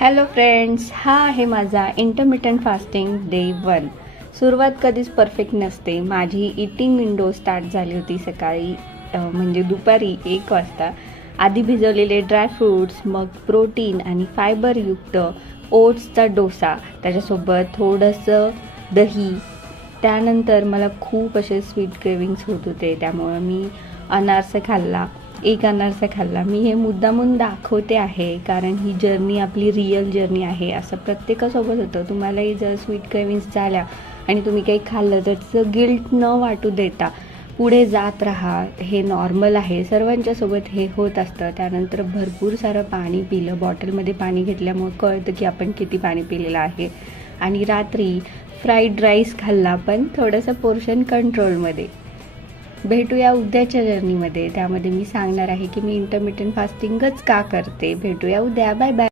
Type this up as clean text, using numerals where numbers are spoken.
Hello friends, हा आहे माझा इंटरमिटंट फास्टिंग डे 1. सुरुवात कधीच परफेक्ट नसते. माझी ईटिंग विंडो स्टार्ट झाली होती सकाळी म्हणजे दुपारी 1 वाजता. आधी भिजवलेले ड्रायफ्रूट्स, मग प्रोटीन आणि फायबरयुक्त ओट्सचा डोसा, त्याच्यासोबत थोडंसं दही. त्यानंतर मला खूप असे स्वीट क्रेविंग्स होत होते, त्यामुळं मी अनारसा खाल्ला. एक अनारसा खाल्ला. मी हे मुद्दामून दाखवते आहे कारण ही जर्नी आपली रिअल जर्नी आहे. असं प्रत्येकासोबत होतं. तुम्हालाही जर स्वीट क्रेविंग्स झाल्या आणि तुम्ही काही खाल्लं तर त्याचं गिल्ट न वाटू देता पुढे जात राहा. हे नॉर्मल आहे, सर्वांच्यासोबत हे होत असतं. त्यानंतर भरपूर सारं पाणी पिलं. बॉटलमध्ये पाणी घेतल्यामुळं कळतं की आपण किती पाणी पिलेलं आहे. आणि रात्री फ्राईड राईस खाल्ला, पण थोडंसं पोर्शन कंट्रोलमध्ये. भेटूया उद्याच्या जर्नीमध्ये. त्यामध्ये मी सांगणार आहे की मी इंटरमिटंट फास्टिंगच का करते. भेटूया उद्या. Bye bye.